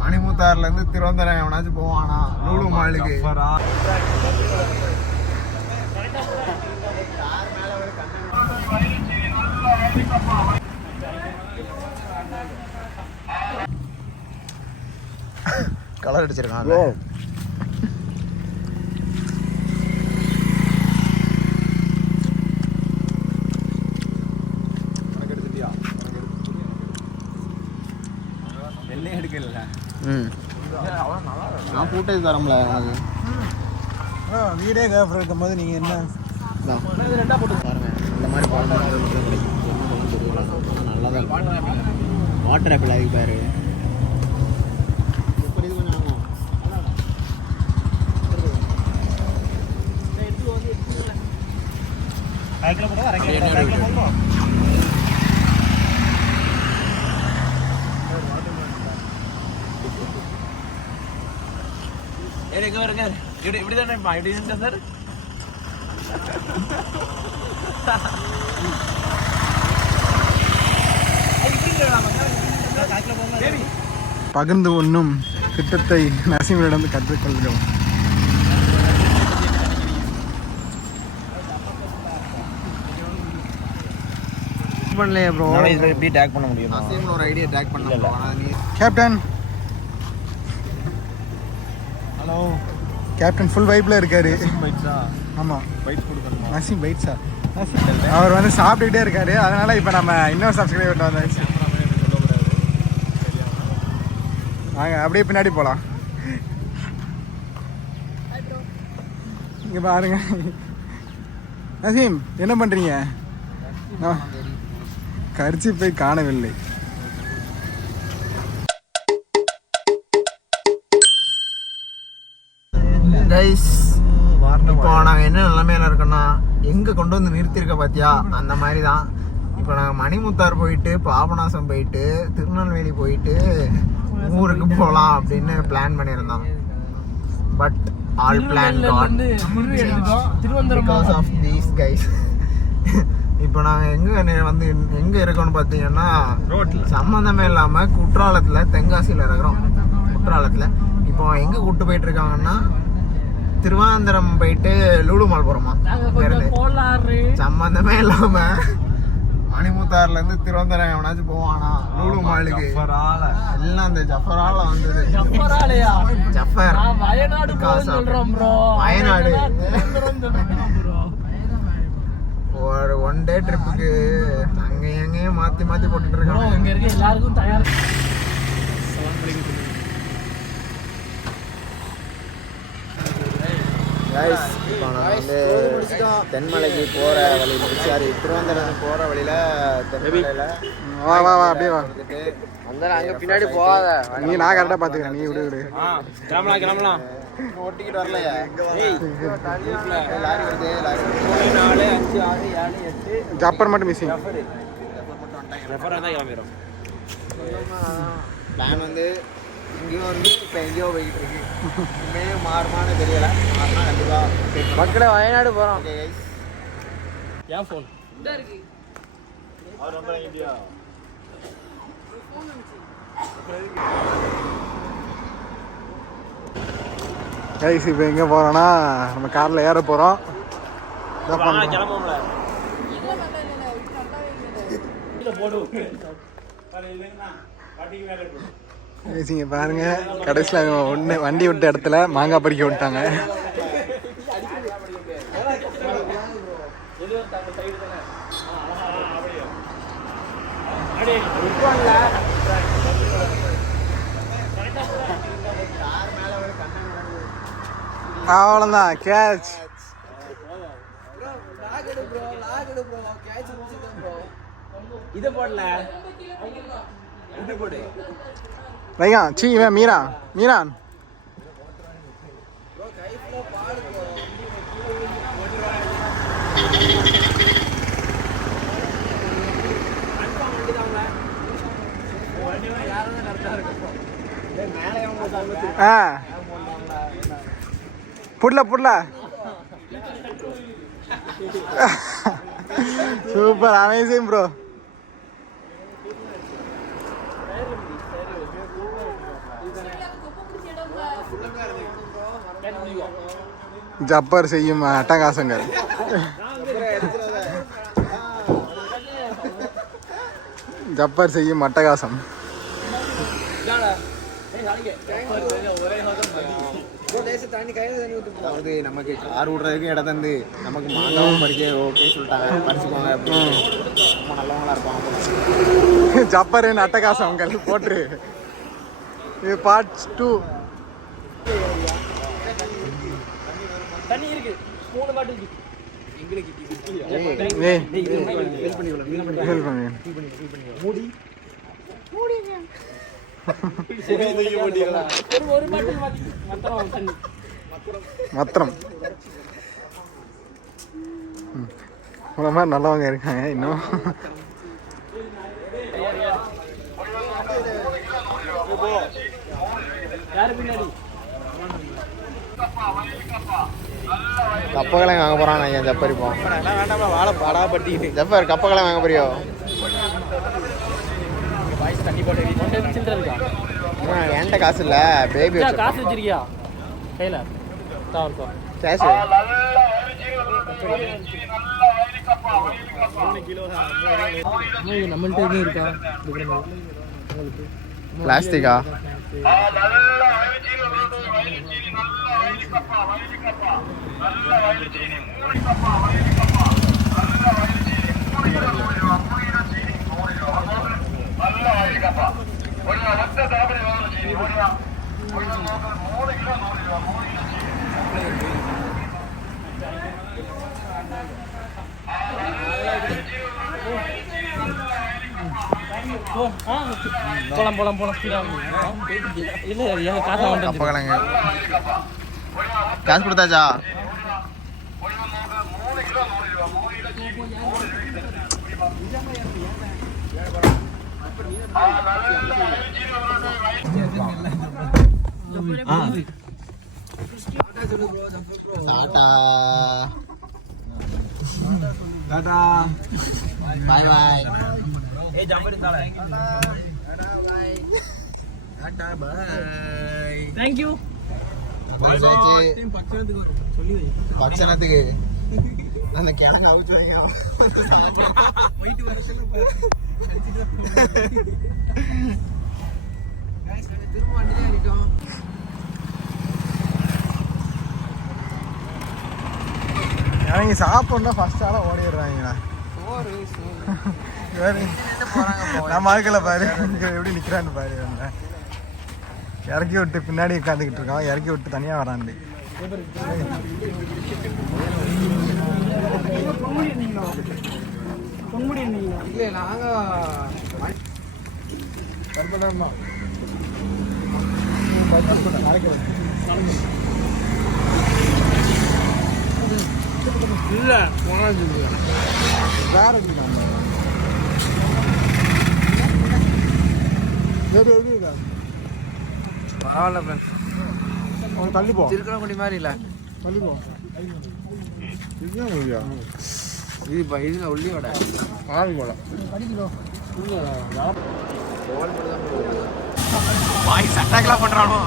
மணிமுத்தாறுல இருந்து திருவனந்தபுரம் எவனாச்சும் போவானா லூலு மாலுக்கு? கலர் அடிச்சிருக்காங்க. நான் ஃபோட்டோஸ் தரம்ல எனக்கு வீடே கேஃபர் இருக்கும் போது நீங்கள் என்ன பாருங்க இந்த மாதிரி நல்லா தான் வாட்டர் ஆப்பிள் ஆகி பாரு எப்படி இது பண்ணி ஆகும். பகிர்ந்து உண்ணும் திட்டத்தை நசீமிடம் கற்றுக்கொள்கிறோம். பண்ணலையே ப்ரோ, எப்படி டேக் பண்ண முடியும்? நசீம்ல ஒரு ஐடியா டேக் பண்ணல. கேப்டன் ஹலோ கேப்டன் ஃபுல் வைப்ல இருக்காரு. பைட்ஸா? ஆமாம் பைட்ஸ் கொடுக்கணும். நசீம் பைட்ஸா? அவர் வந்து சாப்பிட்டுக்கிட்டே இருக்காரு. அதனால இப்போ நம்ம இன்னொரு சப்ஸ்கிரைபர் வந்தாச்சு. வாங்க அப்படியே பின்னாடி போகலாம். இங்கே பாருங்க நசீம் என்ன பண்ணுறீங்க? கரிச்சி போய் காணவில்லை. இப்போ நாங்கள் என்ன நிலைமையில இருக்கோன்னா, எங்கே கொண்டு வந்து நிறுத்தியிருக்க பார்த்தியா அந்த மாதிரி தான். இப்போ நாங்கள் மணிமுத்தார் போயிட்டு பாபநாசம் போயிட்டு திருநெல்வேலி போயிட்டு ஊருக்கு போகலாம் அப்படின்னு பிளான் பண்ணியிருந்தோம். But all plan because of these guys. இப்போ நாங்கள் எங்கே இருக்கோம்னு பார்த்தீங்கன்னா, சம்மந்தமே இல்லாமல் குற்றாலத்தில் தென்காசியில் இருக்கிறோம். குற்றாலத்தில் இப்போ எங்கே கூப்பிட்டு போயிட்டு இருக்காங்கன்னா, திருவாந்திரம் போயிட்டு லூலு மால் போகிறோமா? சம்மந்தமே இல்லாமல் மணிமுத்தாறுல இருந்து திருவனந்தபுரம் எவனாச்சும் போவானா லூலு மாலுக்கு? எல்லாம் அந்த ஜஃபரால வந்தது. ஜஃபர் வயநாடு. ஒரு ஒன் டே ட்ரிப்புக்கு அங்கேயும் எங்கேயும் மாற்றி மாற்றி போட்டுட்டு இருக்கோம். இங்கே இருக்க எல்லாருக்கும் தயார். இப்போ நான் வந்து தென்மலைக்கு போகிற வழியில், சாரி திருவனந்தபுரம் போகிற வழியில் தென்மலையில் வா வா வா அப்படியே வா. அங்கே பின்னாடி போகாத நீ, நான் கரெக்டாக பார்த்துக்கிறேன். நீ விடு கிளம்பலாம் கிளம்பலாம். ஒட்டிக்கிட்டு வரலையா? லாரி வருது, லாரி 4 5 6 7 8 ஜப்பர் மட்டும் மிஸ்ஸிங். ஜப்பர் தான் கிளம்பிடும். பிளான் வந்து எங்கேயோ இருந்து இப்போ எங்கேயோ போய்கிட்டு இருக்கு. இனிமே மாறுமானு தெரியல. மாறினா கண்டிப்பாக மக்களை வயநாடு போகிறோம். Okay guys. ஏன் ஃபோன் இதாக இருக்கு? அவர் ரொம்ப இந்தியா கைஸ். இப்போ எங்கே போகிறோன்னா, நம்ம காரில் ஏற போகிறோம். கிளம்பும்ல இங்கே பாருங்க, கடைசியில் ஒன்று வண்டி விட்ட இடத்துல மாங்காய் பறிக்க விட்டாங்க. அவ்வளோதான் கேட்ச். இது போடல, இது போடு ரையா. சீ இவன் மீரான் புடல சூப்பர், அமேசிங் ப்ரோ. ஜப்பர் செய்யும் அட்டகாசங்கள். ஜப்பர் செய்யும் அட்டகாசம். நமக்கு கார் விடுறதுக்கு இடம் தந்து நமக்கு மாங்காவும் பறிக்க ஓகே சொல்லிட்டாங்க, பறிச்சுக்கோங்க அப்படின்னு. ரொம்ப நல்லவங்களா இருப்பாங்க. ஜப்பரின் அட்டகாசங்கள் போட்டு இது பார்ட் 2. தண்ணி இருக்கு 3 பாட்டில் இருக்கு. மத்திரம் உங்களை மாதிரி நல்லவங்க இருக்காங்க இன்னும். கப்பக்கெல்லாம் வாங்க போறான் நான் ஜப்பர். இப்போ வாழை பாடா பட்டி ஜப்பர் கப்பக்கெல்லாம் வாங்க போறியோ? தண்ணி போட்டு இருக்கா? என்கிட்ட காசு இல்ல, பேபி காசு வச்சிருக்கியா கையில? கேஷ் நம்மள்ட்ட எதுவும் இருக்கா? பிளாஸ்டிக்கா? காசு கொடுத்தாச்சா? Tata bye bye. ஏய் ஜம்பர் இந்தாளே. Tata bye. Tata bye. Thank you. பக்ஷணத்துக்கு அந்த கிழங்கு அவிச்சு வைங்க. போயிட்டு வர சொல்ல திரும்ப வண்டியிலே இருக்கோம். இறங்கி சாப்பிட்னா ஃபர்ஸ்ட் ஆளாக ஓடிடுறாங்கண்ணா. நம்ம ஆட்களை பாரு எப்படி நிற்கிறான்னு பாரு. இறக்கி விட்டு பின்னாடி உட்காந்துக்கிட்டு இருக்கான், இறக்கி விட்டு தனியாக வரான்டி. இல்லை நாங்கள் இல்லை பரவாயில்ல ஃப்ரெண்ட்ஸ். அவங்க தள்ளி போ. திருக்கணக்குடி மாதிரி இல்லை, தள்ளி போ. இதுதான் இது இதுல உள்ளியோட ஆவி போல வாய்ஸ் அட்டாக்லாம் பண்றானோ.